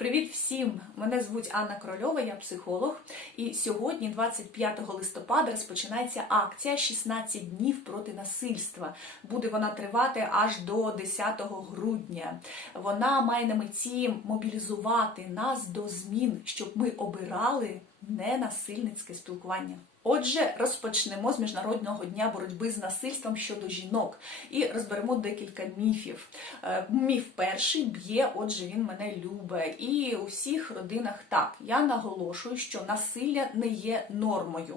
Привіт всім! Мене звуть Анна Корольова, я психолог. І сьогодні, 25 листопада, розпочинається акція «16 днів проти насильства. Буде вона тривати аж до 10 грудня. Вона має на меті мобілізувати нас до змін, щоб ми обирали ненасильницьке спілкування. Отже, розпочнемо з міжнародного дня боротьби з насильством щодо жінок і розберемо декілька міфів. Е, Міф перший б'є, отже, він мене любить. І у всіх родинах так. Я наголошую, що насилля не є нормою.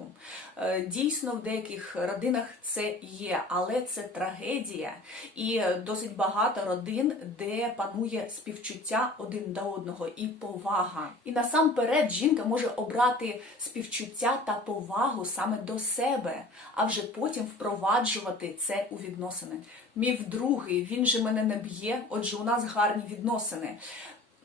Е, Дійсно, в деяких родинах це є, але це трагедія. І досить багато родин, де панує співчуття один до одного і повага. І насамперед жінка може обрати співчуття та повагу саме до себе, а вже потім впроваджувати це у відносини. Міф другий, він же мене не б'є, отже, у нас гарні відносини.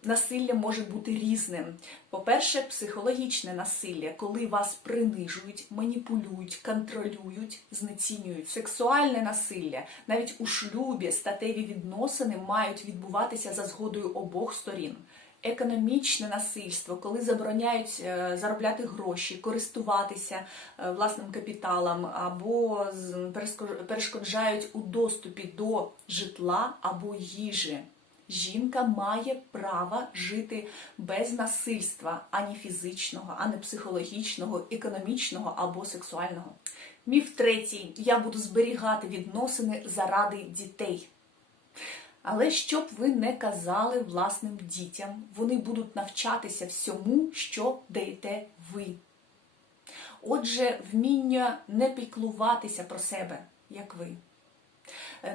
Насилля може бути різним. По-перше, психологічне насилля, коли вас принижують, маніпулюють, контролюють, знецінюють. Сексуальне насилля, навіть у шлюбі статеві відносини мають відбуватися за згодою обох сторін. Економічне насильство, коли забороняють е, заробляти гроші, користуватися е, власним капіталом, або перешкоджають у доступі до житла або їжі. Жінка має право жити без насильства ані фізичного, ані психологічного, економічного або сексуального. Міф третій: я буду зберігати відносини заради дітей. Але що б ви не казали власним дітям, вони будуть навчатися всьому, що даєте ви. Отже, вміння не піклуватися про себе, як ви,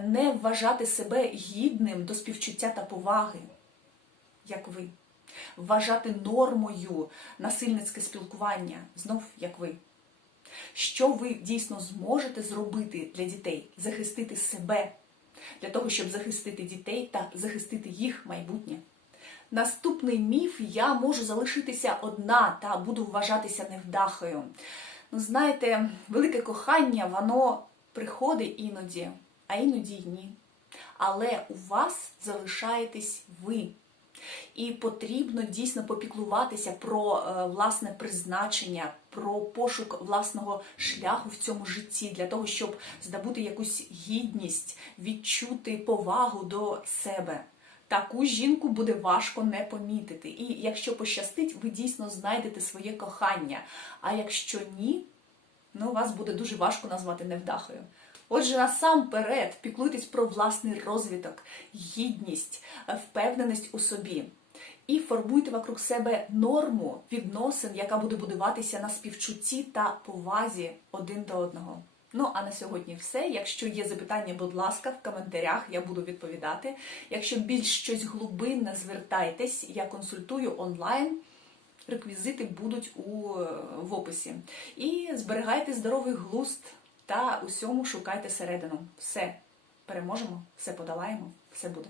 не вважати себе гідним до співчуття та поваги, як ви, вважати нормою насильницьке спілкування, знов як ви. Що ви дійсно зможете зробити для дітей? Захистити себе для того, щоб захистити дітей та захистити їх майбутнє. Наступний міф я можу залишитися одна та буду вважатися невдахою. Ну, знаєте, велике кохання, воно приходить іноді, а іноді й ні. Але у вас залишаєтесь ви. І потрібно дійсно попіклуватися про е, власне призначення, про пошук власного шляху в цьому житті, для того, щоб здобути якусь гідність, відчути повагу до себе. Таку жінку буде важко не помітити. І якщо пощастить, ви дійсно знайдете своє кохання. А якщо ні, ну вас буде дуже важко назвати невдахою. Отже, насамперед піклуйтесь про власний розвиток, гідність, впевненість у собі. І формуйте вокруг себе норму відносин, яка буде будуватися на співчутті та повазі один до одного. Ну а на сьогодні все. Якщо є запитання, будь ласка, в коментарях я буду відповідати. Якщо більш щось глибинне, звертайтесь, я консультую онлайн. Реквізити будуть у, в описі. І зберігайте здоровий глузд та усьому шукайте середину. Все переможемо, все подолаємо, все буде.